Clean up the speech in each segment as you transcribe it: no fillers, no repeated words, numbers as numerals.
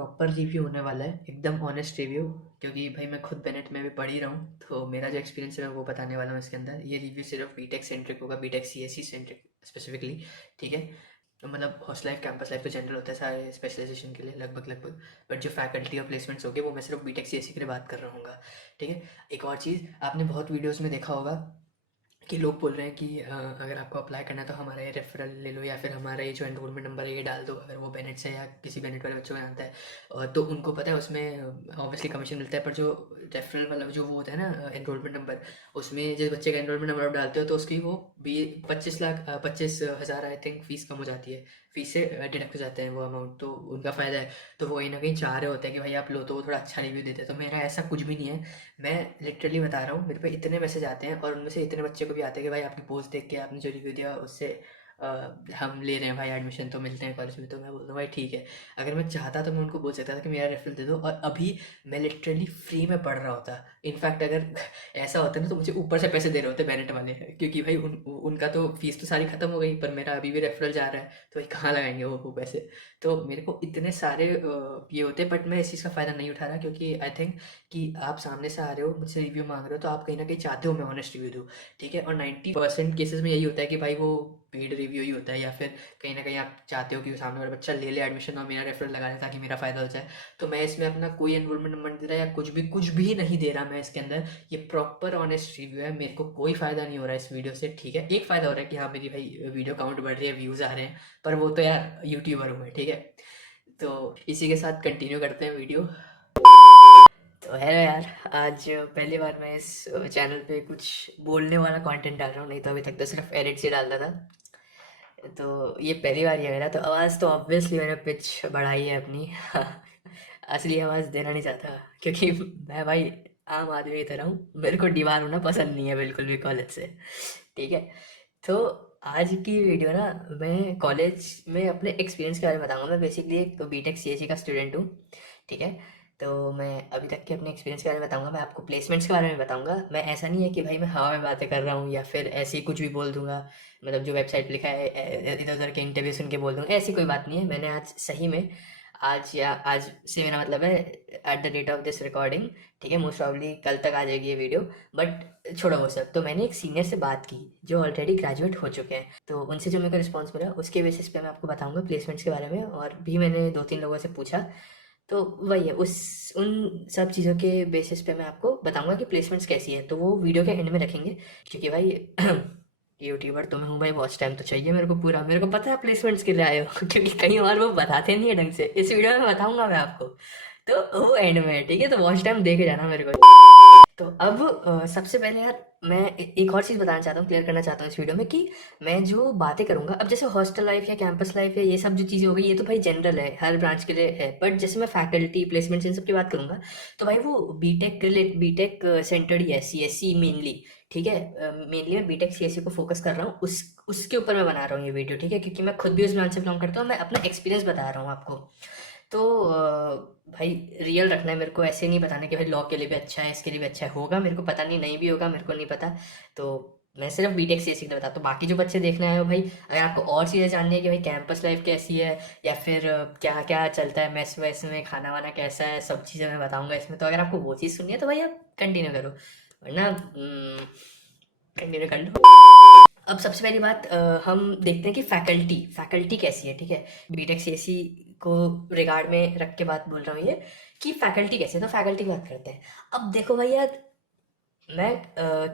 Proper review होने वाला है, एकदम ऑनेस्ट रिव्यू। क्योंकि भाई मैं खुद बेनेट में भी पढ़ ही रहा हूँ, तो मेरा जो एक्सपीरियंस है मैं वो बताने वाला हूँ इसके अंदर। ये रिव्यू सिर्फ बीटेक सेंट्रिक होगा, बीटेक सीएससी सेंट्रिक स्पेसिफिकली, ठीक है। तो मतलब हॉस्टल लाइफ, कैंपस लाइफ तो जनरल होता है सारे स्पेशलाइजेशन के लिए लगभग लगभग। बट जो फैकल्टी और प्लेसमेंट्स होंगे वो मैं सिर्फ बीटेक सीएससी के लिए बात कर रहा हूँ, ठीक है। एक और चीज़, आपने बहुत वीडियोज़ में देखा होगा कि लोग बोल रहे हैं कि अगर आपको अप्लाई करना है तो हमारा ये रेफरल ले लो, या फिर हमारा ये जो एनरोलमेंट नंबर है ये डाल दो, अगर वो बेनेट से या किसी बेनेट वाले बच्चों को जानता है। तो उनको पता है उसमें ऑब्वियसली कमीशन मिलता है। पर जो रेफरल वाला जो वो होता है ना एनरोलमेंट नंबर, उसमें जिस बच्चे का एनरोलमेंट नंबर आप डालते हो तो उसकी वो 25 हज़ार आई थिंक फ़ीस कम हो जाती है। फ़ीस से डिडक्ट हो जाते हैं वो अमाउंट, तो उनका फ़ायदा है। तो वो कहीं ना कहीं चाह रहे होते हैं कि भाई आप लो तो वो थोड़ा अच्छा रिव्यू देते हैं। तो मेरा ऐसा कुछ भी नहीं है, मैं लिटरली बता रहा हूँ। मेरे पे इतने मैसेज आते हैं और उनमें से इतने बच्चे को भी आते हैं कि भाई आपकी पोस्ट देख के आपने जो रिव्यू दिया उससे हम ले रहे हैं भाई एडमिशन, तो मिलते हैं कॉलेज में। तो मैं बोलता हूँ भाई ठीक है। अगर मैं चाहता तो मैं उनको बोल सकता था कि मेरा रेफरल दे दो, और अभी मैं लिटरली फ्री में पढ़ रहा होता। इनफैक्ट अगर ऐसा होता ना तो मुझे ऊपर से पैसे दे रहे होते बेनेट वाले, क्योंकि भाई उनका तो फीस तो सारी खत्म हो गई, पर मेरा अभी भी रेफरल जा रहा है, तो भाई कहाँ लगाएंगे वो पैसे। तो मेरे को इतने सारे ये होते हैं, बट मैं इस चीज़ का फ़ायदा नहीं उठा रहा, क्योंकि आई थिंक कि आप सामने से आ रहे हो, मुझसे रिव्यू मांग रहे हो, तो आप कहीं ना कहीं चाहते हो मैं ऑनेस्ट रिव्यू दूँ, ठीक है। और 90% केसेस में यही होता है कि भाई वो पेड रिव्यू ही होता है, या फिर कहीं ना कहीं आप चाहते हो कि सामने वाला बच्चा ले ले एडमिशन और मेरा रेफरल लगा ले ताकि मेरा फ़ायदा हो जाए। तो मैं इसमें अपना कोई एनरोलमेंट नंबर नहीं दे रहा, या कुछ भी नहीं दे रहा मैं इसके अंदर। ये प्रॉपर ऑनेस्ट रिव्यू है, मेरे को कोई फ़ायदा नहीं हो रहा है इस वीडियो से, ठीक है। एक फ़ायदा हो रहा है कि हाँ मेरी भाई वीडियो काउंट बढ़ रही है, व्यूज़ आ रहे हैं, पर वो तो यार यूट्यूबर हूँ मैं, ठीक है। तो इसी के साथ कंटिन्यू करते हैं वीडियो। तो है यार, आज पहली बार मैं इस चैनल पे कुछ बोलने वाला कंटेंट डाल रहा हूँ, नहीं तो अभी तक तो सिर्फ एडिट्स ही डालता था। तो ये पहली बार ही है मेरा, तो आवाज़ तो ऑब्वियसली मैंने पिच बढ़ाई है अपनी। असली आवाज़ देना नहीं चाहता, क्योंकि मैं भाई आम आदमी की तरह हूँ, मेरे को दीवार होना पसंद नहीं है बिल्कुल भी कॉलेज से, ठीक है। तो आज की वीडियो ना, मैं कॉलेज में अपने एक्सपीरियंस के बारे में बताऊंगा। मैं बेसिकली एक बीटेक सीएससी का स्टूडेंट हूँ, ठीक है। तो मैं अभी तक के अपने एक्सपीरियंस के बारे में बताऊंगा, मैं आपको प्लेसमेंट्स के बारे में बताऊंगा। मैं ऐसा नहीं है कि भाई मैं हवा में बातें कर रहा हूँ या फिर ऐसे ही कुछ भी बोल दूंगा, मतलब जो वेबसाइट पे लिखा है इधर उधर के इंटरव्यू सुन के बोल दूंगा, ऐसी कोई बात नहीं है। मैंने आज सही में, आज से मेरा मतलब है at the date of this recording, ठीक है। मोस्ट प्रॉब्ली कल तक आ जाएगी ये वीडियो, बट छोड़ो वो सब। तो मैंने एक सीनियर से बात की जो ऑलरेडी ग्रेजुएट हो चुके हैं, तो उनसे जो मेरे को रिस्पॉन्स मिला उसके बेसिस पे मैं आपको बताऊंगा प्लेसमेंट्स के बारे में। और भी मैंने दो तीन लोगों से पूछा, तो वही है, उस उन सब चीज़ों के बेसिस पे मैं आपको बताऊंगा कि प्लेसमेंट्स कैसी है। तो वो वीडियो के एंड में रखेंगे, क्योंकि भाई यूट्यूबर तो मैं हूँ भाई, वॉच टाइम तो चाहिए मेरे को पूरा। मेरे को पता है प्लेसमेंट्स के लिए आए हो, क्योंकि कहीं और वो बताते नहीं है ढंग से। इस वीडियो में बताऊंगा मैं आपको, तो वो एंड में है, ठीक है। तो वॉच टाइम दे के जाना मेरे को। तो अब सबसे पहले यार मैं एक और चीज़ बताना चाहता हूँ, क्लियर करना चाहता हूँ इस वीडियो में, कि मैं जो बातें करूँगा अब, जैसे हॉस्टल लाइफ या कैंपस लाइफ या ये सब जो चीज़ें हो गई, ये तो भाई जनरल है, हर ब्रांच के लिए है। बट जैसे मैं फैकल्टी प्लेसमेंट्स इन सब की बात करूँगा, तो भाई वो बीटेक सेंटर्ड ही है, सीएससी मेनली, ठीक है। मेनली मैं बीटेक सीएससी को फोकस कर रहा हूँ, उस उसके ऊपर मैं बना रहा हूँ ये वीडियो, ठीक है। क्योंकि मैं खुद भी उस ब्रांच से बिलोंग करता हूँ, मैं अपना एक्सपीरियंस बता रहा हूँ आपको। तो भाई रियल रखना है मेरे को, ऐसे नहीं बताना कि भाई लॉ के लिए भी अच्छा है, इसके लिए भी अच्छा है। होगा मेरे को पता नहीं, नहीं भी होगा मेरे को नहीं पता। तो मैं सिर्फ बीटेक सीएससी के लिए बताता हूँ, बाकी जो बच्चे देखना है भाई, अगर आपको और चीज़ें जाननी है कि भाई कैंपस लाइफ कैसी है, या फिर क्या क्या चलता है मेस वेस में, खाना वाना कैसा है, सब चीज़ें मैं बताऊंगा इसमें। तो अगर आपको वो चीज़ सुननी है तो भाई आप कंटिन्यू करो, वरना कंटिन्यू कर लो। अब सबसे पहली बात, हम देखते हैं कि फैकल्टी कैसी है, ठीक है। बीटेक सीएससी को रिगार्ड में रख के बात बोल रहा हूँ ये, कि फैकल्टी कैसे है। तो फैकल्टी की बात करते हैं। अब देखो भाई यार, मैं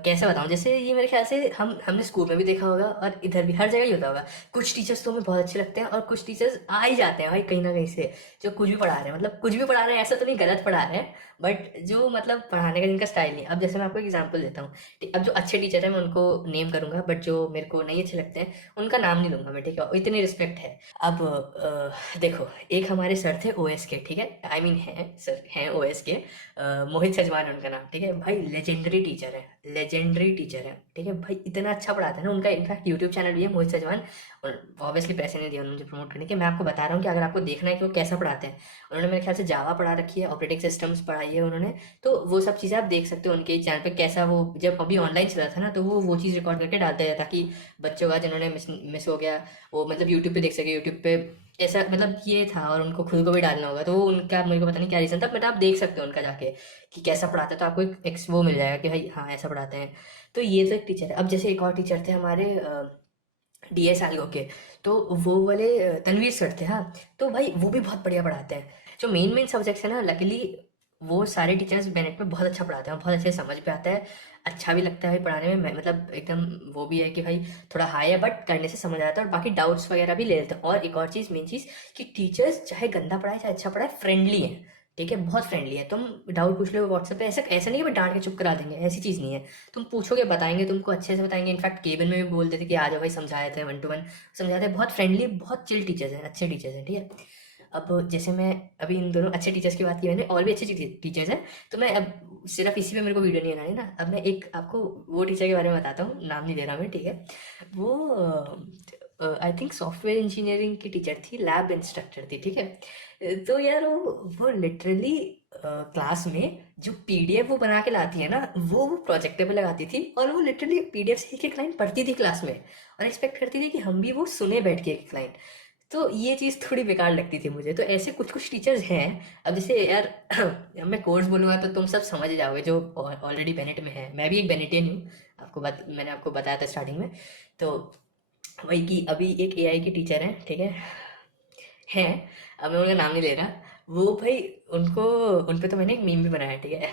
कैसे बताऊँ, जैसे ये मेरे ख्याल से हमने स्कूल में भी देखा होगा और इधर भी हर जगह ही होता होगा। कुछ टीचर्स तो हमें बहुत अच्छे लगते हैं, और कुछ टीचर्स आ ही जाते हैं भाई कहीं ना कहीं से, जो कुछ भी पढ़ा रहे हैं, मतलब कुछ भी पढ़ा रहे हैं ऐसा तो नहीं, गलत पढ़ा रहे हैं, बट जो मतलब पढ़ाने का जिनका स्टाइल नहीं। अब जैसे मैं आपको एग्जांपल देता हूँ, अब जो अच्छे टीचर हैं मैं उनको नेम करूंगा, बट जो मेरे को नहीं अच्छे लगते हैं उनका नाम नहीं लूंगा मैं, ठीक है। इतनी रिस्पेक्ट है। अब देखो, एक हमारे सर थे ओएस के, ठीक है, आई मीन है सर, हैं ओएस के, मोहित सजमान उनका नाम, ठीक है। भाई लेजेंडरी टीचर है, लेजेंडरी टीचर है, ठीक है भाई। इतना अच्छा पढ़ाते हैं ना, उनका इनफैक्ट यूट्यूब चैनल भी है मोहित सजमान। और ऑब्वियसली पैसे नहीं दिए उन्होंने मुझे प्रमोट करने के, मैं आपको बता रहा हूँ कि अगर आपको देखना है कि वो कैसा पढ़ाते हैं, उन्होंने मेरे ख्याल से जावा पढ़ा रखी है, ऑपरेटिंग सिस्टम्स पढ़ाई है उन्होंने। तो वो सब चीज़ें आप देख सकते हो उनके चैनल पे, कैसा वो जब अभी ऑनलाइन चला था ना, तो वो चीज़ रिकॉर्ड करके डालते हैं, ताकि बच्चों का जिन्होंने मिस हो गया वो मतलब यूट्यूब पे देख सके। यूट्यूब पे ऐसा मतलब ये था, और उनको खुद को भी डालना होगा, तो वो उनका मेरे को पता नहीं क्या रीज़न था, बट आप देख सकते हो उनका जाके कि कैसा पढ़ाते हैं, तो आपको एक वो मिल जाएगा कि भाई हाँ ऐसा पढ़ाते हैं। तो ये तो एक टीचर है। अब जैसे एक और टीचर थे हमारे डीएस एल्गो के, तो वो वाले तनवीर सर थे। हाँ, तो भाई वो भी बहुत बढ़िया पढ़ाते हैं। जो मेन मेन सब्जेक्ट्स है ना, लकीली वो सारे टीचर्स बेनेट में बहुत अच्छा पढ़ाते हैं, बहुत अच्छे से समझ भी आता है, अच्छा भी लगता है भाई पढ़ाने में। मतलब एकदम वो भी है कि भाई थोड़ा हाई है बट करने से समझ आता है, और बाकी डाउट्स वगैरह भी ले लेते हैं। और एक और चीज़, मेन चीज़, कि टीचर्स चाहे गंदा पढ़ाए चाहे अच्छा पढ़ाए, फ्रेंडली है। ठीक है, बहुत फ्रेंडली है। तुम डाउट पूछ लो व्हाट्सएप पे, ऐसा ऐसा नहीं कि भाई डांट के चुप करा देंगे, ऐसी चीज़ नहीं है। तुम पूछोगे बताएंगे, तुमको अच्छे से बताएंगे। इनफैक्ट केबिन में भी बोलते थे कि आ जाओ भाई, समझाए थे 1 to 1 समझाते हैं। बहुत फ्रेंडली, बहुत चिल टीचर्स हैं, अच्छे टीचर्स हैं। ठीक है, अब जैसे मैं अभी इन दोनों अच्छे टीचर्स की बात की मैंने, और भी अच्छे टीचर्स हैं, तो मैं अब सिर्फ इसी पे मेरे को वीडियो नहीं बनानी ना। अब मैं एक आपको वो टीचर के बारे में बताता हूँ, नाम नहीं दे रहा मैं, ठीक है। वो आई थिंक सॉफ्टवेयर इंजीनियरिंग की टीचर थी, लैब इंस्ट्रक्टर थी। ठीक है, तो यार वो लिटरली क्लास में जो पीडीएफ वो बना के लाती है ना, वो प्रोजेक्टर पे लगाती थी, और वो लिटरली पीडीएफ से एक एक लाइन पढ़ती थी क्लास में, और एक्सपेक्ट करती थी कि हम भी वो सुने बैठ के एक लाइन। तो ये चीज़ थोड़ी बेकार लगती थी मुझे। तो ऐसे कुछ कुछ टीचर्स हैं। अब जैसे यार अब मैं कोर्स बोलूँगा तो तुम सब समझ जाओगे जो ऑलरेडी बेनेट में है। मैं भी एक बेनेटियन हूँ, मैंने आपको बताया था स्टार्टिंग में। तो वही कि अभी एक एआई के टीचर हैं, ठीक है, हैं, अब मैं उनका नाम नहीं ले रहा। वो भाई, उनको उन पे तो मैंने एक मीम भी बनाया है, ठीक है।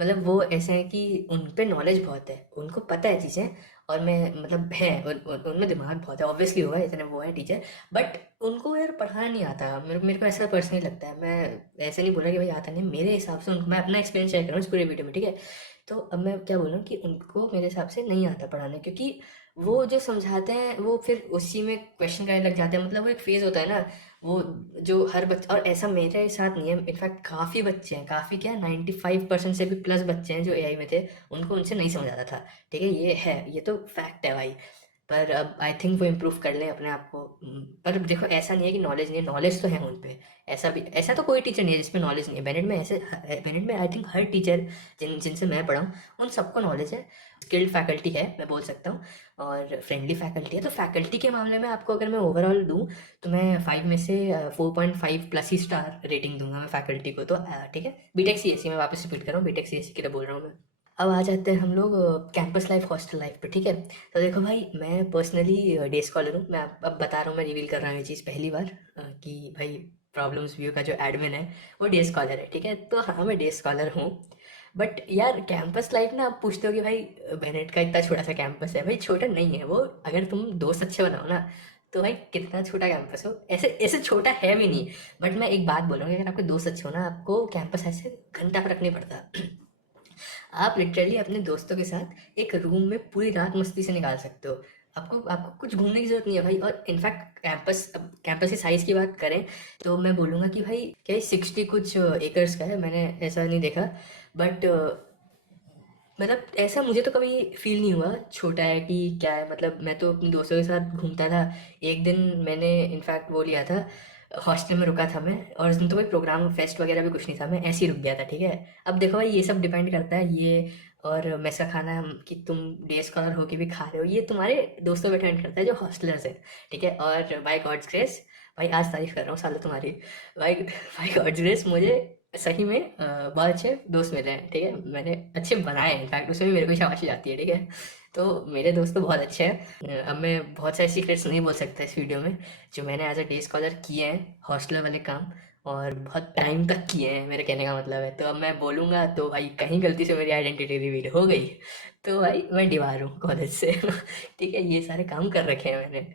मतलब वो ऐसे हैं कि उन पे नॉलेज बहुत है, उनको पता है चीज़ें, और मैं मतलब है उनमें दिमाग बहुत है, ऑब्वियसली होगा, इतने वो है टीचर। बट उनको यार पढ़ाना नहीं आता। मेरे को ऐसा पर्सनली लगता है। मैं ऐसे नहीं बोल रहा कि भाई आता नहीं, मेरे हिसाब से उनको, मैं अपना एक्सपीरियंस शेयर कर रहा हूँ इस पूरे वीडियो में, ठीक है। तो अब मैं क्या बोल रहा हूँ कि उनको मेरे हिसाब से नहीं आता पढ़ाने, क्योंकि वो जो समझाते हैं वो फिर उसी में क्वेश्चन करने लग जाते हैं। मतलब वो एक फेज होता है ना, वो जो हर बच्चा, और ऐसा मेरे साथ नहीं है, इनफैक्ट काफ़ी बच्चे हैं, काफ़ी क्या, 95% से भी प्लस बच्चे हैं जो एआई में थे, उनको उनसे नहीं समझ आता था। ठीक है, ये है, ये तो फैक्ट है भाई। पर अब आई थिंक वो इम्प्रूव कर लें अपने आप को। पर देखो, ऐसा नहीं है कि नॉलेज नहीं है, नॉलेज तो है उन पे। ऐसा भी, ऐसा तो कोई टीचर नहीं है जिसमें नॉलेज नहीं है बेनेट में। ऐसे बेनेट में आई थिंक हर टीचर जिनसे मैं पढ़ा हूँ उन सबको नॉलेज है। स्किल्ड फैकल्टी है, मैं बोल सकता हूँ, और फ्रेंडली फैकल्टी है। तो फैकल्टी के मामले में आपको अगर मैं ओवरऑल दूँ, तो मैं 5 में से 4.5 प्लस ही स्टार रेटिंग दूंगा मैं फैकल्टी को। तो ठीक है, बीटेक सीएससी, मैं वापस रिपीट कर रहा हूँ, बीटेक सीएससी के लिए बोल रहा हूँ मैं। अब आ जाते हैं हम लोग कैंपस लाइफ, हॉस्टल लाइफ पे, ठीक है। तो देखो भाई, मैं पर्सनली डे स्कॉलर हूँ। मैं अब बता रहा हूँ, मैं रिवील कर रहा हूँ ये चीज़ पहली बार, कि भाई प्रॉब्लम्स व्यू का जो एडमिन है वो डे स्कॉलर है, ठीक है। तो हाँ, मैं डे स्कॉलर हूँ। बट यार कैंपस लाइफ ना, आप पूछते हो कि भाई बेनेट का इतना छोटा सा कैंपस है, भाई छोटा नहीं है वो। अगर तुम दोस्त अच्छे बनाओ ना, तो भाई कितना छोटा कैंपस हो, ऐसे ऐसे छोटा है भी नहीं। बट मैं एक बात बोलूँगा, अगर आपके दोस्त अच्छे हो ना, आपको कैंपस ऐसे घंटा फर्क नहीं पड़ता। आप लिटरली अपने दोस्तों के साथ एक रूम में पूरी रात मस्ती से निकाल सकते हो। आपको आपको कुछ घूमने की जरूरत नहीं है भाई। और इनफैक्ट कैंपस की साइज़ की बात करें, तो मैं बोलूँगा कि भाई क्या 60 कुछ एकर्स का है, मैंने ऐसा नहीं देखा। बट मतलब ऐसा मुझे तो कभी फील नहीं हुआ छोटा है कि क्या है। मतलब मैं तो अपने दोस्तों के साथ घूमता था। एक दिन मैंने इनफैक्ट वो लिया था, हॉस्टल में रुका था मैं, और उस दिन तो कोई प्रोग्राम फेस्ट वगैरह भी कुछ नहीं था, मैं ऐसे ही रुक गया था, ठीक है। अब देखो भाई, ये सब डिपेंड करता है, ये और मेस का खाना कि तुम डे स्कॉलर होके भी खा रहे हो, ये तुम्हारे दोस्तों पे डिपेंड करता है जो हॉस्टलर्स है, ठीक है। और बाय गॉड्स ग्रेस, भाई आज तारीफ कर रहा हूँ साला तुम्हारी, भाई बाय गॉड्स ग्रेस मुझे सही में बहुत अच्छे दोस्त मिले हैं, ठीक है। मैंने अच्छे बनाए हैं, इनफैक्ट उसमें भी मेरे को शाबाशी जाती है, ठीक है। तो मेरे दोस्त तो बहुत अच्छे हैं। अब मैं बहुत सारे सीक्रेट्स नहीं बोल सकता इस वीडियो में, जो मैंने एज अ डे स्कॉलर किए हैं, हॉस्टलर वाले काम, और बहुत टाइम तक किए हैं, मेरे कहने का मतलब है। तो अब मैं बोलूँगा तो भाई कहीं गलती से मेरी आइडेंटिटी रिवील हो गई, तो भाई मैं डिवार हूँ कॉलेज से। ठीक है, ये सारे काम कर रखे हैं मैंने।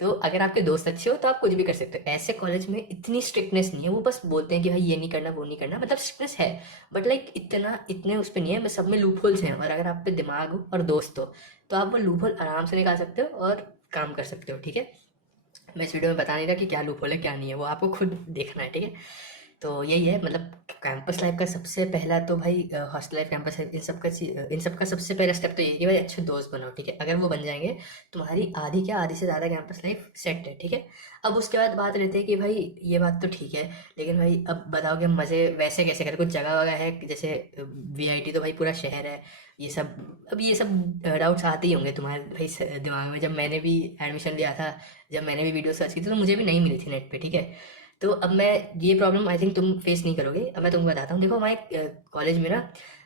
तो अगर आपके दोस्त अच्छे हो तो आप कुछ भी कर सकते हो। ऐसे कॉलेज में इतनी स्ट्रिक्टनेस नहीं है, वो बस बोलते हैं कि भाई ये नहीं करना वो नहीं करना, मतलब स्ट्रिक्टनेस है, बट लाइक इतना इतने उस पर नहीं है, बस सब में लूप होल्स हैं। और अगर आप पे दिमाग हो और दोस्त हो, तो आप वो लूप होल आराम से निकाल सकते हो और काम कर सकते हो, ठीक है। मैं इस वीडियो में बता नहीं रहा कि क्या लूप होल है क्या नहीं है, वो आपको खुद देखना है, ठीक है। तो यही है मतलब कैंपस लाइफ का सबसे पहला तो भाई हॉस्टल लाइफ, कैंपस लाइफ, इन सब का सबसे पहला स्टेप तो ये है कि भाई अच्छे दोस्त बनाओ, ठीक है। अगर वो बन जाएंगे तुम्हारी आधी क्या आधी से ज़्यादा कैंपस लाइफ सेट है, ठीक है। अब उसके बाद बात रहती है कि भाई ये बात तो ठीक है, लेकिन भाई अब बताओ कि हम मज़े वैसे कैसे करें। कुछ जगह वगैरह है जैसे वीआईटी तो भाई पूरा शहर है, ये सब। अब ये सब डाउट्स आते ही होंगे तुम्हारे भाई दिमाग में। जब मैंने भी एडमिशन लिया था, जब मैंने भी वीडियो सर्च की थी, तो मुझे भी नहीं मिली थी नेट पे, ठीक है। तो अब मैं ये प्रॉब्लम आई थिंक तुम फेस नहीं करोगे। अब मैं तुमको बताता हूँ, देखो हमारे कॉलेज में ना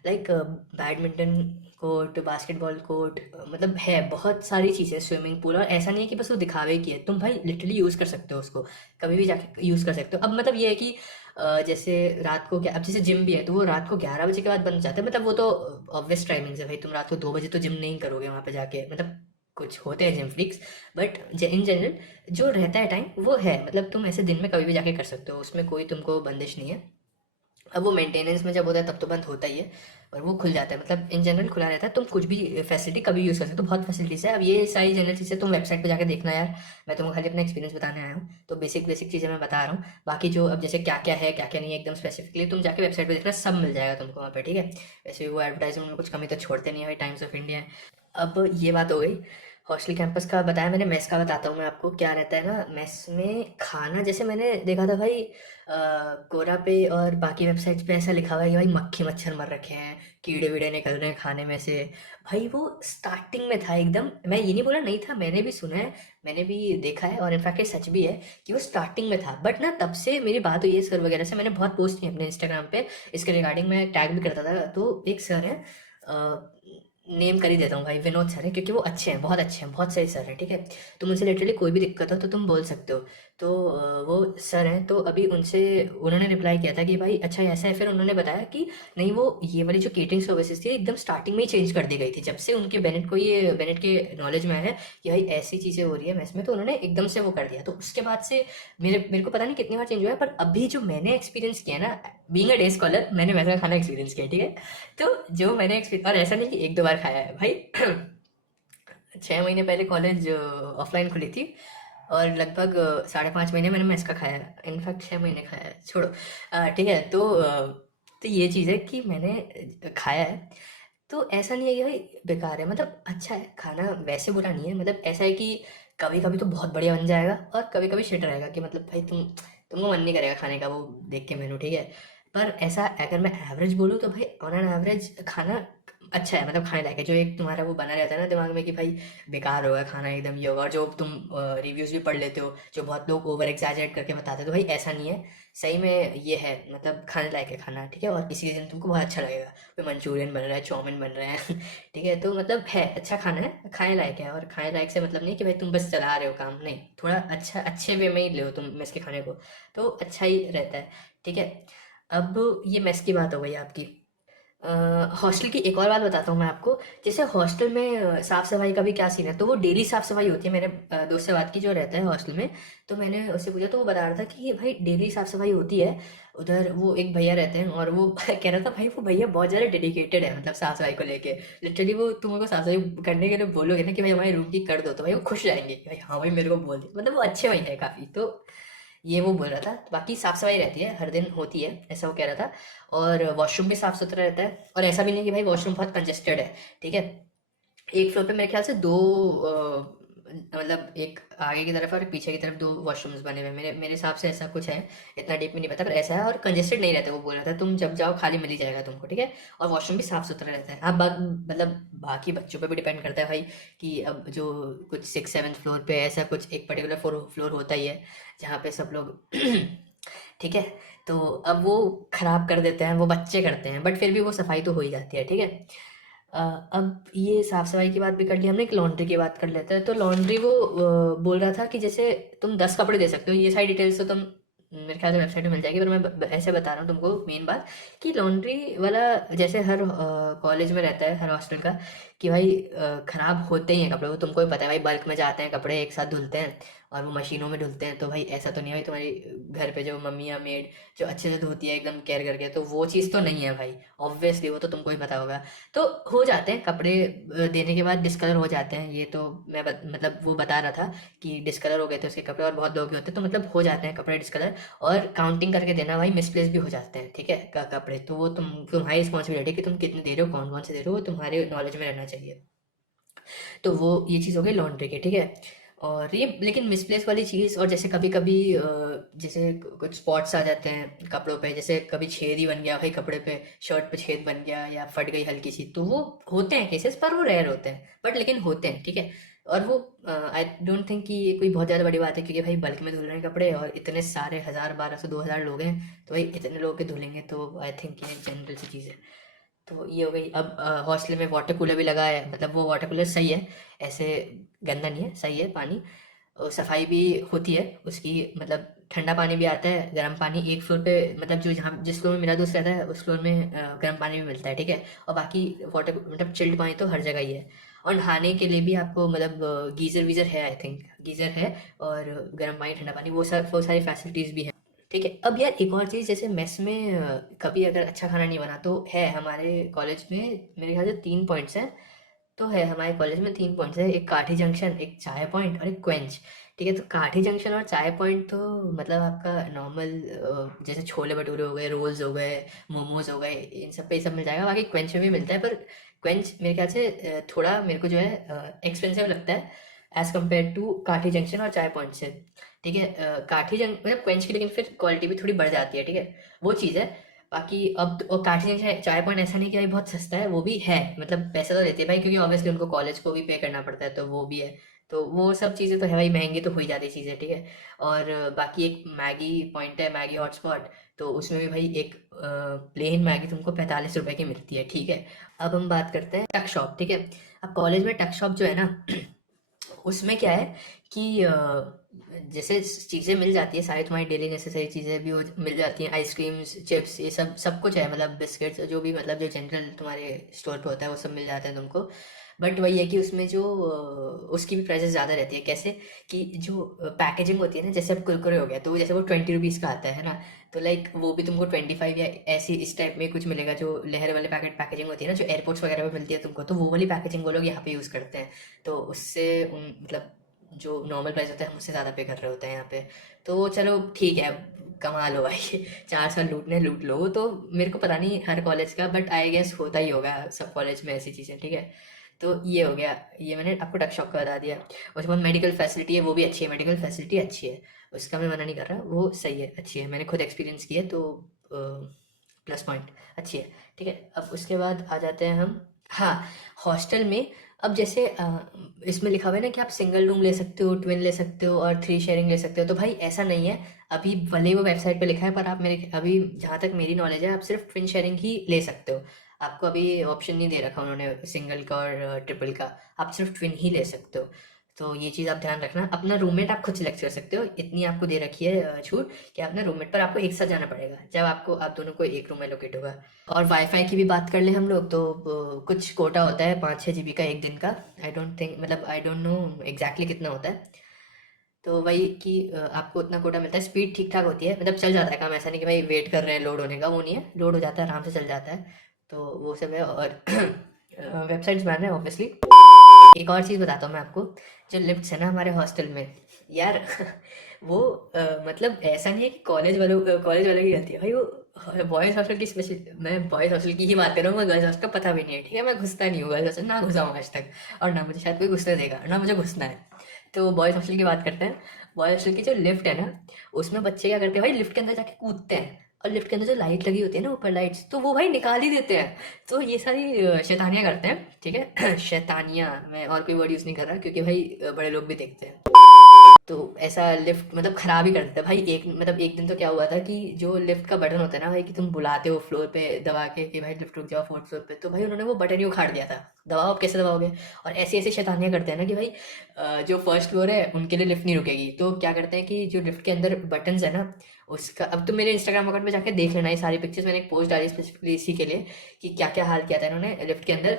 like badminton court, basketball court, मतलब है बहुत सारी चीज़ें, स्विमिंग पूल। और ऐसा नहीं है कि बस वो दिखावे की है, तुम भाई लिटरली यूज़ कर सकते हो उसको, कभी भी जाके यूज़ कर सकते हो। अब मतलब ये है कि जैसे रात को क्या, अब जैसे जिम भी है तो वो रात को 11 बजे के बाद बंद हो जाता है। मतलब वो तो ऑब्वियस टाइमिंग है भाई, तुम रात को 2 बजे तो जिम नहीं करोगे वहाँ पे जाके, मतलब कुछ होते हैं gym freaks. But in general जो रहता है टाइम वो है, मतलब तुम ऐसे दिन में कभी भी जाके कर सकते हो, उसमें कोई तुमको बंदिश नहीं है। अब वो मेंटेनेंस में जब होता है तब तो बंद होता ही है, और वो खुल जाता है, मतलब इन जनरल खुला रहता है। तुम कुछ भी फैसिलिटी कभी यूज़ कर सकते हो, बहुत फैसिलिटीज़ है। अब ये सारी जनरल चीज़ें तुम वेबसाइट पे जाके देखना यार, मैं तुमको खाली अपना एक्सपीरियंस बताने आया हूँ, तो बेसिक बेसिक चीज़ें मैं बता रहा हूँ। बाकी जो अब जैसे क्या क्या है क्या क्या नहीं है एकदम स्पेसिफिकली, तुम जाके वेबसाइट पे देखना, सब मिल जाएगा तुमको वहाँ पे, ठीक है। वैसे भी वो एडवर्टाइजमेंट में कुछ कमी तो छोड़ते नहीं है भाई, टाइम्स ऑफ इंडिया है। अब ये बात हो गई हॉस्टल कैंपस का, बताया मैंने। मेस का बताता हूँ मैं आपको, क्या रहता है ना मेस में खाना। जैसे मैंने देखा था भाई कोरा पे और बाकी वेबसाइट्स पे ऐसा लिखा हुआ है कि भाई मक्खी मच्छर मर रखे हैं, कीड़े वीड़े निकल रहे हैं खाने में से। भाई वो स्टार्टिंग में था एकदम, मैं ये नहीं बोला नहीं था, मैंने भी सुना है, मैंने भी देखा है, और इनफैक्ट ये सच भी है कि वो स्टार्टिंग में था। बट ना तब से मेरी बात हुई है सर वगैरह से, मैंने बहुत पोस्ट की अपने इंस्टाग्राम पे इसके रिगार्डिंग, मैं टैग भी करता था। तो एक सर है, नेम कर ही देता हूँ भाई, विनोद सर है, क्योंकि वो अच्छे हैं, बहुत अच्छे हैं, बहुत सही सर हैं, ठीक है। तो मुझसे लिटरली कोई भी दिक्कत हो तो तुम बोल सकते हो। तो वो सर हैं, तो अभी उनसे उन्होंने रिप्लाई किया था कि भाई अच्छा ऐसा है। फिर उन्होंने बताया कि नहीं, वो ये वाली जो केटरिंग सर्विसेज थी एकदम स्टार्टिंग में ही चेंज कर दी गई थी, जब से उनके बेनेट के नॉलेज में आया है कि भाई ऐसी चीज़ें हो रही है मेस में, तो उन्होंने एकदम से वो कर दिया। तो उसके बाद से मेरे मेरे को पता नहीं कितनी बार चेंज हुआ है, पर अभी जो मैंने एक्सपीरियंस किया ना, बीइंग अ डे स्कॉलर, मैंने वैसा खाना एक्सपीरियंस किया, ठीक है। तो जो मैंने एक्सपीरियंस, और ऐसा नहीं कि एक दो बार खाया है भाई। 6 महीने पहले कॉलेज ऑफलाइन खुली थी, और लगभग 5.5 महीने मैंने मेस का खाया है, इनफैक्ट 6 महीने खाया है, छोड़ो। ठीक है। तो ये चीज़ है कि मैंने खाया है। तो ऐसा नहीं है कि भाई बेकार है, मतलब अच्छा है खाना, वैसे बुरा नहीं है। मतलब ऐसा है कि कभी कभी तो बहुत बढ़िया बन जाएगा, और कभी कभी शिट रहेगा कि मतलब भाई तुमको मन नहीं करेगा खाने का वो देख के मेनू, ठीक है। पर ऐसा अगर मैं एवरेज बोलूँ तो भाई ऑन एन एवरेज खाना अच्छा है, मतलब खाने लायक है। जो एक तुम्हारा वो बना रहता है ना दिमाग में कि भाई बेकार होगा खाना एकदम ये होगा, और जो तुम रिव्यूज़ भी पढ़ लेते हो, जो बहुत लोग ओवर एग्जैजरेट करके बताते हैं, तो भाई ऐसा नहीं है, सही में ये है, मतलब खाने लायक है खाना, ठीक है। और किसी दिन तुमको बहुत अच्छा लगेगा, कोई मंचूरियन बन रहा है, चाउमीन बन रहे हैं। ठीक है, तो मतलब है अच्छा खाना है, खाने लायक है। और खाने लायक से मतलब नहीं कि भाई तुम बस चला रहे हो काम, नहीं, थोड़ा अच्छा अच्छे वे में ही ले तुम मेस के खाने को, तो अच्छा ही रहता है, ठीक है। अब ये मेस की बात हो गई आपकी। हॉस्टल की एक और बात बताता हूँ मैं आपको। जैसे हॉस्टल में साफ़ सफाई का भी क्या सीन है, तो वो डेली साफ़ सफाई होती है। मेरे दोस्त से बात की जो रहता है हॉस्टल में, तो मैंने उससे पूछा, तो वो बता रहा था कि भाई डेली साफ़ सफाई होती है। उधर वो एक भैया रहते हैं, और वो कह रहा था भाई वो भैया बहुत ज़्यादा डेडिकेटेड है, मतलब साफ़ सफाई को लेके। लिटरली वो तुम उनको साफ़ सफाई करने के लिए बोलोगे ना कि भाई हमारे रूम की कर दो, तो भाई वो खुश रहेंगे कि भाई हाँ भाई मेरे को बोल दे, मतलब वो अच्छे भैया है काफ़ी। तो ये वो बोल रहा था। बाकी साफ सफाई रहती है, हर दिन होती है, ऐसा वो कह रहा था। और वॉशरूम भी साफ सुथरा रहता है, और ऐसा भी नहीं कि भाई वॉशरूम बहुत कंजेस्टेड है, ठीक है। एक फ्लोर पे मेरे ख्याल से दो मतलब एक आगे की तरफ और एक पीछे की तरफ दो वॉशरूम्स बने हुए हैं, मेरे मेरे हिसाब से ऐसा कुछ है। इतना डीप में नहीं पता, पर ऐसा है। और कंजेस्टेड नहीं रहता, वो बोल रहा था तुम जब जाओ खाली मिल ही जाएगा तुमको, ठीक है। और वॉशरूम भी साफ सुथरा रहता है। अब मतलब बाकी बच्चों पे भी डिपेंड करता है भाई, कि अब जो कुछ 6 7 फ्लोर पे ऐसा कुछ एक पर्टिकुलर फ्लोर होता ही है, जहाँ पे सब लोग ठीक है। तो अब वो खराब कर देते हैं, वो बच्चे करते हैं, बट फिर भी वो सफाई तो हो ही जाती है, ठीक है। अब ये साफ सफाई की बात भी कर ली हमने, एक लॉन्ड्री की बात कर लेते हैं। तो लॉन्ड्री वो बोल रहा था कि जैसे तुम 10 कपड़े दे सकते हो, ये सारी डिटेल्स तो तुम मेरे ख्याल से वेबसाइट में मिल जाएगी, पर मैं ऐसे बता रहा हूँ तुमको मेन बात, कि लॉन्ड्री वाला जैसे हर कॉलेज में रहता है, हर हॉस्टल का, कि भाई खराब होते ही हैं कपड़े, वो तुमको भी पता है भाई, बल्क में जाते हैं कपड़े, एक साथ धुलते हैं, और वो मशीनों में धुलते हैं, तो भाई ऐसा तो नहीं है भाई तुम्हारी घर पे जो मम्मी या मेड जो अच्छे से धोती है एकदम केयर करके, तो वो चीज़ तो नहीं है भाई। ऑब्वियसली वो तो तुमको ही पता होगा। तो हो जाते हैं कपड़े देने के बाद डिस्कलर हो जाते हैं, ये तो मैं मतलब वो बता रहा था कि डिस्कलर हो गए थे उसके कपड़े, और बहुत लोग होते हैं, तो मतलब हो जाते हैं कपड़े डिस्कलर। और काउंटिंग करके देना भाई, मिसप्लेस भी हो जाते हैं, ठीक है, कपड़े तो वो तुम्हारी रिस्पॉन्सिबिलिटी है कि तुम कितने दे रहे हो, कौन कौन से दे रहे हो, वो तुम्हारे नॉलेज में रहना चाहिए। तो वो ये चीज़ हो गई लॉन्ड्री की, ठीक है। और ये लेकिन मिसप्लेस वाली चीज़, और जैसे कभी कभी जैसे कुछ स्पॉट्स आ जाते हैं कपड़ों पे, जैसे कभी छेद ही बन गया भाई कपड़े पे, शर्ट पे छेद बन गया या फट गई हल्की सी, तो वो होते हैं केसेस, पर वो रेयर होते हैं, बट लेकिन होते हैं, ठीक है। और वो आई डोंट थिंक कि ये कोई बहुत ज़्यादा बड़ी बात है, क्योंकि भाई बल्क में धुल रहे हैं कपड़े, और इतने सारे 1000 1200 2000 लोग हैं, तो भाई इतने लोग के धुलेंगे, तो आई थिंक ये जनरल सी चीज़ है। तो ये हो गई। अब हॉस्टल में वाटर कूलर भी लगा है, मतलब वो वाटर कूलर सही है, ऐसे गंदा नहीं है, सही है पानी, और सफाई भी होती है उसकी, मतलब ठंडा पानी भी आता है, गर्म पानी एक फ्लोर पे, मतलब जो जहाँ जिस फ्लोर में मेरा दोस्त रहता है उस फ्लोर में गर्म पानी भी मिलता है, ठीक है। और बाकी वाटर मतलब चिल्ड पानी तो हर जगह ही है। और नहाने के लिए भी आपको मतलब गीज़र वीज़र है, आई थिंक गीज़र है, और गर्म पानी ठंडा पानी वो सारी फैसिलिटीज़ भी हैं, ठीक है। अब यार एक और चीज़, जैसे मेस में कभी अगर अच्छा खाना नहीं बना, तो है हमारे कॉलेज में मेरे ख्याल से 3 पॉइंट्स हैं। तो है हमारे कॉलेज में 3 पॉइंट्स है, एक काठी जंक्शन, एक चाय पॉइंट और एक क्वेंच, ठीक है। तो काठी जंक्शन और चाय पॉइंट तो मतलब आपका नॉर्मल जैसे छोले भटूरे हो गए, रोल्स हो गए, मोमोज हो गए, इन सब पे ये सब मिल जाएगा। बाकी क्वेंच में भी मिलता है, पर क्वेंच मेरे ख्याल से थोड़ा मेरे को जो है एक्सपेंसिव लगता है एज़ कम्पेयर टू काठी जंक्शन और चाय पॉइंट से, ठीक है। काठी जंक्शन मतलब क्वेंच की, लेकिन फिर क्वालिटी भी थोड़ी बढ़ जाती है, ठीक है, वो चीज़ है। बाकी अब और काठी जंक्शन चाय पॉइंट ऐसा नहीं कि भाई बहुत सस्ता है, वो भी है, मतलब पैसा तो देते हैं भाई, क्योंकि ऑब्वियसली उनको कॉलेज को भी पे करना पड़ता है, तो वो भी है। तो वो सब चीज़ें तो है भाई, महंगी तो हो ही जाती चीज़ें, ठीक है। और बाकी एक मैगी पॉइंट है, मैगी हॉटस्पॉट, तो उसमें भी भाई एक प्लेन मैगी तुमको 45 रुपए की मिलती है, ठीक है। अब हम बात करते हैं टक शॉप, ठीक है। अब कॉलेज में टक शॉप जो है ना उसमें क्या है कि जैसे चीज़ें मिल जाती है सारी, तुम्हारी डेली नेसेसरी चीज़ें भी मिल जाती हैं, आइसक्रीम्स चिप्स ये सब सब कुछ है, मतलब बिस्किट्स जो भी, मतलब जो जनरल तुम्हारे स्टोर पे होता है वो सब मिल जाता है तुमको। बट वही है कि उसमें जो उसकी भी प्राइसेस ज़्यादा रहती है, कैसे कि जो पैकेजिंग होती है ना, जैसे अब कुरकुरे हो गया, तो जैसे वो 20 रुपीज़ का आता है ना, तो लाइक वो भी तुमको 25 या ऐसी इस टाइप में कुछ मिलेगा, जो लहर वाले पैकेजिंग होती है ना, जो एयरपोर्ट्स वगैरह में मिलती है तुमको, तो वो वाली पैकेजिंग वो लोग यहाँ पे यूज़ करते हैं। तो उससे उन मतलब जो नॉर्मल प्राइस होता है हम उससे ज़्यादा पे कर रहे होते हैं यहाँ पे। तो चलो ठीक है, कमा लो भाई 4 साल लूटने लूट लो। तो मेरे को पता नहीं हर कॉलेज का, बट आई गेस होता ही होगा सब कॉलेज में ऐसी चीज़ें, ठीक है। तो ये हो गया, ये मैंने आपको टक शॉप का बता दिया। उसके बाद मेडिकल फैसिलिटी है, वो भी अच्छी है, मेडिकल फैसिलिटी अच्छी है, उसका मैं मना नहीं कर रहा, वो सही है, अच्छी है, मैंने खुद एक्सपीरियंस किया है, तो प्लस पॉइंट अच्छी है, ठीक है। अब उसके बाद आ जाते हैं हम, हाँ, हॉस्टल में। अब जैसे इसमें लिखा हुआ है ना कि आप सिंगल रूम ले सकते हो, ट्विन ले सकते हो और 3 शेयरिंग ले सकते हो, तो भाई ऐसा नहीं है। अभी भले ही वो वेबसाइट पे लिखा है, पर आप मेरे अभी जहाँ तक मेरी नॉलेज है, आप सिर्फ ट्विन शेयरिंग ही ले सकते हो। आपको अभी ऑप्शन नहीं दे रखा उन्होंने सिंगल का और ट्रिपल का, आप सिर्फ ट्विन ही ले सकते हो। तो ये चीज़ आप ध्यान रखना। अपना रूममेट आप खुद सेलेक्ट कर सकते हो, इतनी आपको दे रखी है छूट, कि अपने रूममेट पर आपको एक साथ जाना पड़ेगा जब आपको आप दोनों को एक रूम में लोकेट होगा। और वाईफाई की भी बात कर लें हम लोग, तो कुछ कोटा होता है 5-6 GB का एक दिन का। आई डोंट थिंक, मतलब आई डोंट नो एग्जैक्टली कितना होता है। तो वही कि आपको उतना कोटा मिलता है, स्पीड ठीक ठाक होती है, मतलब चल जाता है काम, ऐसा नहीं कि भाई वेट कर रहे हैं लोड होने का, वो नहीं है, लोड हो जाता है, आराम से चल जाता है। तो वो सब है। और वेबसाइट्स बैन है ऑब्वियसली। एक और चीज़ बताता हूँ मैं आपको, जो लिफ्ट्स है ना हमारे हॉस्टल में यार वो मतलब ऐसा नहीं है कि कॉलेज वालों की रहती है भाई, वो बॉयज़ हॉस्टल की स्पेशल, मैं बॉयज़ हॉस्टल की ही बात कर रहा हूँ, मैं गर्ल्स हॉस्टल का पता भी नहीं है, ठीक है। मैं घुसता नहीं हूँ गर्ल्स हॉस्टल, ना घुसा हूँ आज तक, और ना मुझे शायद कोई घुसने देगा, ना मुझे घुसना है। तो बॉयज़ हॉस्टल की बात करते हैं। बॉयज़ हॉस्टल की जो लिफ्ट है ना, उसमें बच्चे क्या करते हैं भाई, लिफ्ट के अंदर जाके कूदते हैं, और लिफ्ट के अंदर जो लाइट लगी होती है ना ऊपर लाइट्स, तो वो भाई निकाल ही देते हैं। तो ये सारी शैतानियाँ करते हैं, ठीक है शैतानियाँ, मैं और कोई वर्ड यूज़ नहीं कर रहा, क्योंकि भाई बड़े लोग भी देखते हैं। तो ऐसा लिफ्ट मतलब खराब ही कर देता है भाई। एक दिन तो क्या हुआ था कि जो लिफ्ट का बटन होता है ना भाई, कि तुम बुलाते हो फ्लोर पे दबा के कि भाई लिफ्ट रुक जाओ 4th फ्लोर पे, तो भाई उन्होंने वो बटन ही उखाड़ दिया था। दबाओ, आप कैसे दबाओगे। और ऐसी ऐसी शैतानियाँ करते हैं ना कि भाई जो फर्स्ट फ्लोर है उनके लिए लिफ्ट नहीं रुकेगी, तो क्या करते हैं कि जो लिफ्ट के अंदर बटन्स है ना, उसका अब तो मेरे इंस्टाग्राम अकाउंट पे जाके देख लेना, ये सारी पिक्चर्स मैंने एक पोस्ट डाली स्पेसिफिकली इसी के लिए, कि क्या क्या हाल किया था इन्होंने लिफ्ट के अंदर।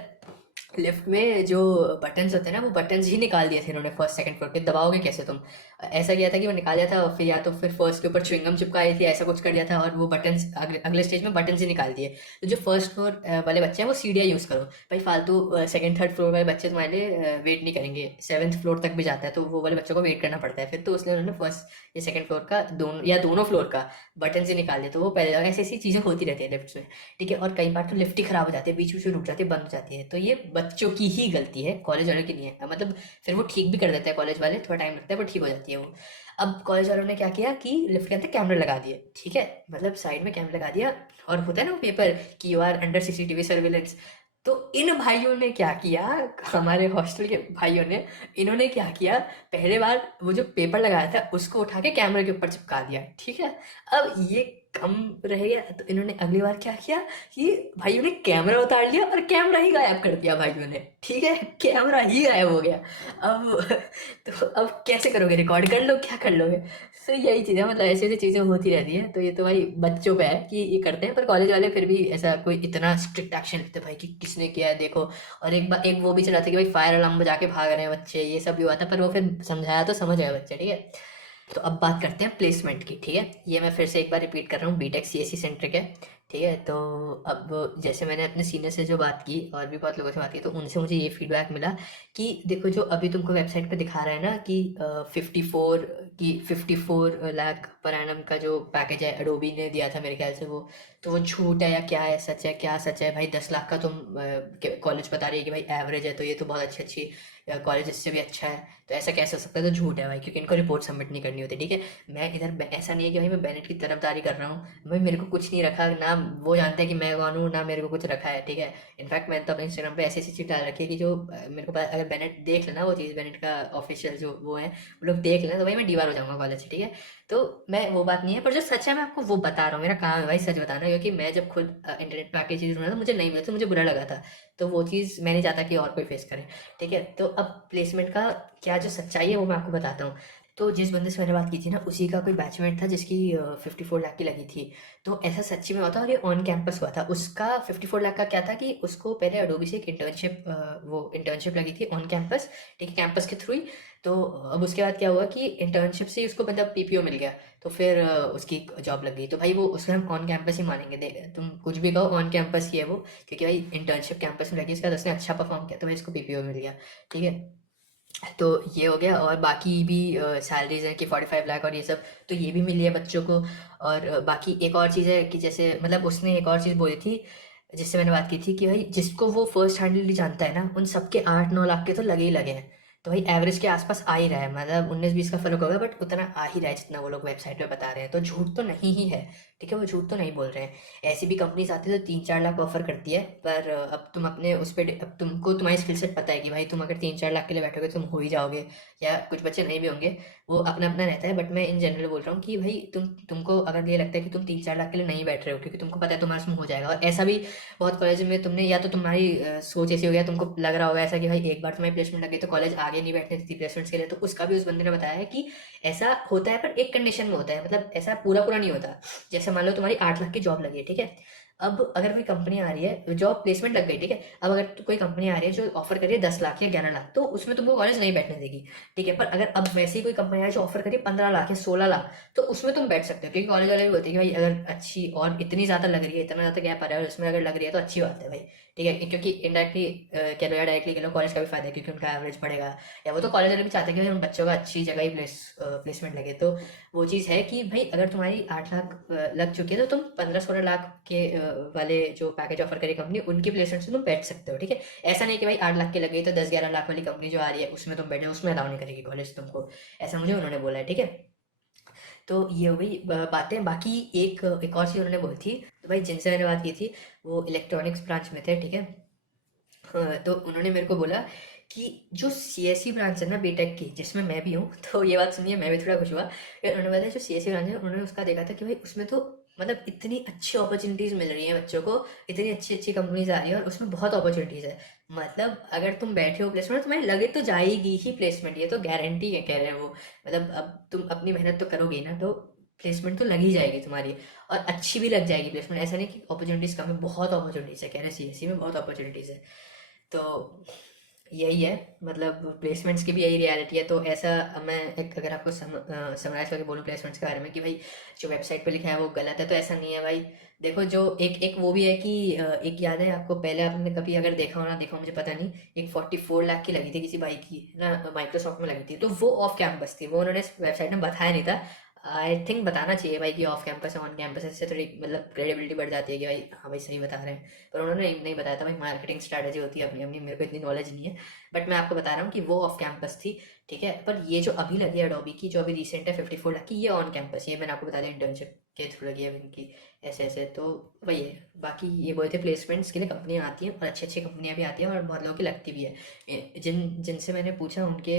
लिफ्ट में जो बटन्स होते हैं ना, वो बटन्स ही निकाल दिए थे इन्होंने फर्स्ट सेकंड फ्लोर पे। दबाओगे कैसे तुम? ऐसा किया था कि वो निकाल दिया था, और फिर या तो फिर फर्स्ट के ऊपर च्युइंगम चिपकाई थी, ऐसा कुछ कर दिया था, और वो बटन्स अगले अगले स्टेज में बटन्स ही निकाल दिए। तो जो फर्स्ट फ्लोर वाले बच्चे हैं वो सीढ़ियाँ यूज़ करो भाई, फालतू सेकंड थर्ड फ्लोर वाले बच्चे तुम्हारे लिए वेट नहीं करेंगे। सेवन्थ फ्लोर तक भी जाता है तो वो वाले बच्चों को वेट करना पड़ता है फिर, तो उसने उन्होंने फर्स्ट या सेकंड फ्लोर का दोनों या दोनों फ्लोर का बटन से निकाल दिया। तो वो पहले ऐसी ऐसी चीज़ें होती रहती है लिफ्ट में, ठीक है। और कई बार तो लिफ्ट ही खराब हो जाती है, बीच बीच में रुक जाती है, बंद हो जाती है, तो ये बच्चों की ही गलती है, कॉलेज वालों की नहीं है। मतलब फिर वो ठीक भी कर देते हैं कॉलेज वाले, थोड़ा टाइम लगता है पर ठीक हो जाती है वो। अब कॉलेज वालों ने क्या किया कि लिफ्ट के अंदर कैमरे लगा दिए, ठीक है, मतलब साइड में कैमरा लगा दिया, और होता है ना वो पेपर कि you are under CCTV surveillance. तो इन भाइयों ने क्या किया, हमारे हॉस्टल के भाइयों ने, इन्होंने क्या किया, पहले बार वो जो पेपर लगाया था उसको उठा के कैमरे के ऊपर चिपका दिया, ठीक है। अब ये कम रह गया, तो इन्होंने अगली बार क्या किया कि भाइयों ने कैमरा उतार लिया और कैमरा ही गायब कर दिया भाइयों ने, ठीक है, कैमरा ही गायब हो गया। अब तो अब कैसे करोगे, रिकॉर्ड कर लो, क्या कर लोगे? तो यही चीज़ है, मतलब ऐसी ऐसी चीज़ें होती रहती है। तो ये तो भाई बच्चों पे है कि ये करते हैं, पर कॉलेज वाले फिर भी ऐसा कोई इतना स्ट्रिक्ट एक्शन लेते भाई कि किसने किया है देखो। और एक बार एक वो भी चला था कि भाई फायर अलार्म बजा के भाग रहे हैं बच्चे, ये सब भी हुआ था, पर वो फिर समझाया तो समझ गए बच्चे, ठीक है। तो अब बात करते हैं प्लेसमेंट की, ठीक है। ये मैं फिर से एक बार रिपीट कर रहा हूँ, बीटेक सीएससी सेंट्रिक है, ठीक है। तो अब जैसे मैंने अपने सीनियर से जो बात की और भी बहुत लोगों से बात की, तो उनसे मुझे ये फीडबैक मिला कि देखो जो अभी तुमको वेबसाइट पे दिखा रहा है ना कि 54 लाख पर एनम का जो पैकेज है एडोबी ने दिया था मेरे ख्याल से, वो तो वो झूठ है या क्या है, सच है, क्या सच है भाई? 10 लाख का तुम कॉलेज बता रही है कि भाई एवरेज है, तो ये तो बहुत अच्छी अच्छी कॉलेज इससे भी अच्छा है, तो ऐसा कैसे हो सकता है? तो झूठ है भाई, क्योंकि इनको रिपोर्ट सबमिट नहीं करनी होती, ठीक है। मैं इधर ऐसा नहीं है कि भाई मैं बेनेट की तरफदारी कर रहा हूँ, भाई मेरे को कुछ नहीं रखा ना, वो जानते हैं कि मैं कौन हूँ, ना मेरे को कुछ रखा है, ठीक है। इनफैक्ट मैंने तो अपने इंस्टाग्राम पे ऐसी ऐसी चीज़ डाल रखी है कि जो मेरे को अगर बेनेट देख लेना, वो चीज़ बेनेट का ऑफिशियल जो वो है वो लोग देख लेना, तो भाई मैं दीवार हो जाऊंगा कॉलेज से, ठीक है। तो मैं वो बात नहीं है, पर जो सच है मैं आपको वो बता रहा हूँ, मेरा काम है भाई सच बताना, क्योंकि मैं जब खुद इंटरनेट पे आके चीज़ ढूंढा तो मुझे नहीं मिला, तो मुझे बुरा लगा था। तो वो चीज़ मैं नहीं चाहता कि और कोई फेस करे, ठीक है। तो अब प्लेसमेंट का क्या जो सच्चाई है वो मैं आपको बताता हूँ। तो जिस बंदे से मैंने बात की थी ना, उसी का कोई बैचमेट था जिसकी 54 लाख की लगी थी। तो ऐसा सच्ची में हुआ था, और ये ऑन कैंपस हुआ था। उसका 54 लाख का क्या था कि उसको पहले अडोबी से एक इंटर्नशिप, वो इंटर्नशिप लगी थी ऑन कैंपस, ठीक है, कैंपस के थ्रू ही। तो अब उसके बाद क्या हुआ कि इंटर्नशिप से ही उसको मतलब पीपीओ मिल गया, तो फिर उसकी जॉब लग गई। तो भाई वो उसको हम ऑन कैंपस ही मानेंगे, तुम कुछ भी कहो, ऑन कैंपस ही है वो, क्योंकि भाई इंटर्नशिप कैंपस में लगी, उसका उसने अच्छा परफॉर्म किया, तो भाई इसको पीपीओ मिल गया, ठीक है। तो ये हो गया, और बाकी भी सैलरीज हैं कि 45 लाख और ये सब, तो ये भी मिली है बच्चों को। और बाकी एक और चीज़ है कि जैसे मतलब उसने एक और चीज़ बोली थी जिससे मैंने बात की थी कि भाई जिसको वो फर्स्ट हैंडली जानता है ना, उन सबके 8-9 लाख के तो लगे ही लगे हैं। तो भाई एवरेज के आसपास आ ही रहा है, मतलब 19-20 का फर्क होगा, बट उतना आ ही रहा है जितना वो लोग वेबसाइट पे बता रहे हैं, तो झूठ तो नहीं ही है, ठीक है, वो झूठ तो नहीं बोल रहे हैं। ऐसी भी कंपनीज आती है तो 3-4 लाख ऑफर करती है, पर अब तुम अपने उस पर, अब तुमको तुम्हारी स्किल सेट पता है कि भाई तुम अगर 3-4 लाख के लिए बैठोगे तुम हो ही जाओगे, या कुछ बच्चे नहीं भी होंगे, वो अपना अपना रहता है। बट मैं इन जनरल बोल रहा हूँ कि भाई तुमको अगर ये लगता है कि तुम 3-4 लाख के लिए नहीं बैठ रहे हो क्योंकि तुमको पता है तुम्हारा उसमें हो जाएगा, और ऐसा भी बहुत कॉलेज में तुमने, या तो तुम्हारी सोच ऐसी हो गया, तुमको लग रहा होगा ऐसा कि भाई एक बार तुम्हारी प्लेसमेंट लग गई तो कॉलेज आगे नहीं बैठने देती प्लेसमेंट्स के लिए, तो उसका भी उस बंदे ने बताया है कि ऐसा होता है, पर एक कंडीशन में होता है, मतलब ऐसा पूरा पूरा नहीं होता। जैसे मान लो तुम्हारी 8 लाख की जॉब लगी है, ठीक है। अब अगर कोई कंपनी आ रही है, जॉब प्लेसमेंट लग गई, ठीक है। अब अगर कोई कंपनी आ रही है जो ऑफर कर रही है 10 लाख या 11 लाख, तो उसमें तुमको कॉलेज नहीं बैठने देगी, ठीक है। पर अगर अब वैसे ही कोई कंपनी आ रही है जो ऑफर कर रही है 15 लाख या 16 लाख, तो उसमें तुम बैठ सकते हो, क्योंकि कॉलेज वाले भी बोलते हैं कि भाई अगर अच्छी और इतनी ज़्यादा लग रही है, इतना ज़्यादा गैप आ रहा है और उसमें अगर लग रही है तो अच्छी बात है भाई, ठीक है। क्योंकि इनडायरेक्टली कह लो या डायरेक्टली कह लो, कॉलेज का भी फायदा है क्योंकि उनका एवरेज बढ़ेगा, या वो तो कॉलेज वाले भी चाहते हैं कि भाई उन बच्चों का अच्छी जगह ही प्लेसमेंट लगे। तो वो चीज़ है कि भाई अगर तुम्हारी 8 लाख लग चुकी है तो तुम 15-16 लाख के वाले जो पैकेज ऑफर करे कंपनी, उनकी प्लेसमेंट से तुम बैठ सकते हो, ठीक है। ऐसा नहीं कि भाई 8 लाख के लग गई तो 10-11 लाख वाली कंपनी जो आ रही है उसमें तुम बैठे, उसमें अलाउ नहीं करेगी कॉलेज तुमको, ऐसा मुझे उन्होंने बोला है, ठीक है। तो ये हो गई बातें। बाकी एक एक और चीज़ उन्होंने बोली थी, तो भाई जिनसे मैंने बात की थी वो इलेक्ट्रॉनिक्स ब्रांच में थे, ठीक है। हाँ, तो उन्होंने मेरे को बोला कि जो सीएससी ब्रांच है ना बीटेक की, जिसमें मैं भी हूँ, तो ये बात सुनिए मैं भी थोड़ा खुश हुआ। फिर उन्होंने बताया जो सीएससी ब्रांच है, उन्होंने उसका देखा था कि भाई उसमें तो मतलब इतनी अच्छी अपॉर्चुनिटीज़ मिल रही हैं बच्चों को, इतनी अच्छी अच्छी कंपनीज आ रही है और उसमें बहुत अपॉर्चुनिटीज़ है। मतलब अगर तुम बैठे हो प्लेसमेंट, तुम्हें लगे तो जाएगी ही प्लेसमेंट, ये तो गारंटी है, कह रहे हैं वो। मतलब अब तुम अपनी मेहनत तो करोगे ही ना, तो प्लेसमेंट तो लग ही जाएगी तुम्हारी, और अच्छी भी लग जाएगी प्लेसमेंट। ऐसा नहीं कि अपॉर्चुनिटीज़ कम है, बहुत अपॉर्चुनिटीज़ है, कह रहे हैं सीएससी में बहुत अपॉर्चुनिटीज़ है। तो यही है, मतलब प्लेसमेंट्स की भी यही रियलिटी है। तो ऐसा मैं एक अगर आपको समराइज करके बोलूँ प्लेसमेंट्स के बारे में कि भाई जो वेबसाइट पे लिखा है वो गलत है, तो ऐसा नहीं है भाई। देखो जो एक एक वो भी है कि एक याद है आपको, पहले आपने कभी अगर देखा हो ना देखा हो मुझे पता नहीं, एक 44 लाख की लगी थी किसी बाइक की ना, माइक्रोसॉफ्ट में लगी थी, तो वो ऑफ कैंपस थी, वो उन्होंने वेबसाइट में बताया नहीं था। आई थिंक बताना चाहिए भाई कि ऑफ कैंपस है ऑन कैंपस है, इससे थोड़ी मतलब क्रेडिबिलिटी बढ़ जाती है कि भाई हाँ भाई सही बता रहे हैं। पर उन्होंने नहीं बताया था भाई, मार्केटिंग स्ट्रैटेजी होती है अपनी अपनी, मेरे को इतनी नॉलेज नहीं है। बट मैं आपको बता रहा हूँ कि वो ऑफ कैंपस थी, ठीक है। पर ये जो अभी लगी है अडोबी की, जो अभी रिसेंट है 54 लाख की, ये ऑन कैंपस, ये मैंने आपको बता दिया इंटर्नशिप के थ्रू लगी है इनकी, ऐसे ऐसे। तो वही है, बाकी ये बोलते प्लेसमेंट्स के लिए कंपनियाँ आती हैं और अच्छी अच्छी कंपनियाँ भी आती हैं और बहुत लोगों की लगती भी है। जिनसे मैंने पूछा उनके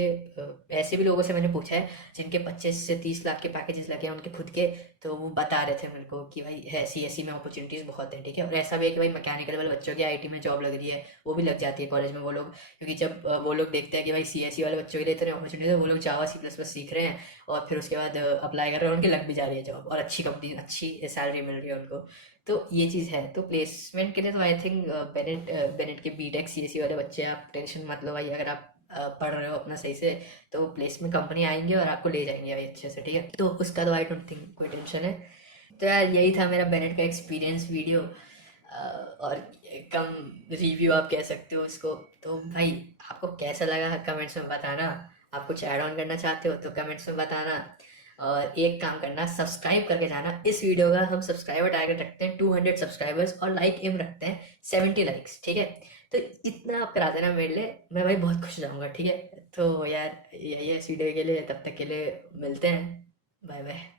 ऐसे भी लोगों से मैंने पूछा है जिनके 25 से 30 लाख के पैकेजेस लगे हैं उनके खुद के, तो वो बता रहे थे मेरे को कि भाई ऐसी ऐसी में अपॉर्चुनिटीज़ बहुत है, ठीक है। और ऐसा भी है कि भाई मैकेनिकल वाले बच्चों की आईटी में जॉब लग रही है, वो भी लग जाती है कॉलेज में वो लोग, क्योंकि जब वो लोग देखते हैं कि भाई सीएससी वाले बच्चों के लिए इतने अपॉर्चुनिटी है, वो लोग जावा C++ सीख रहे हैं और फिर उसके बाद अप्लाई कर रहे हैं, उनकी लग भी जा रही है जॉब और अच्छी कंपनी अच्छी सैलरी मिल रही है उनको। तो ये चीज़ है, तो प्लेसमेंट के लिए तो आई थिंक बेनेट बेनेट के बीटेक सीएससी वाले बच्चे, आप टेंशन मत लो भाई, अगर आप पढ़ रहे हो अपना सही से, तो प्लेसमेंट कंपनी आएंगे और आपको ले जाएंगे भाई अच्छे से, ठीक है। तो उसका तो आई डोंट थिंक कोई टेंशन है। तो यार यही था मेरा बेनेट का एक्सपीरियंस वीडियो, और कम रिव्यू आप कह सकते हो उसको। तो भाई आपको कैसा लगा कमेंट्स में बताना, आप कुछ ऐड ऑन करना चाहते हो तो कमेंट्स में बताना, और एक काम करना सब्सक्राइब करके जाना। इस वीडियो का हम सब्सक्राइबर टारगेट रखते हैं 200 सब्सक्राइबर्स और लाइक एम रखते हैं 70 लाइक्स, ठीक है। तो इतना आप करा देना मेरे लिए, मैं भाई बहुत खुश हो जाऊँगा, ठीक है। तो यार यही है इस वीडियो के लिए, तब तक के लिए मिलते हैं, बाय बाय।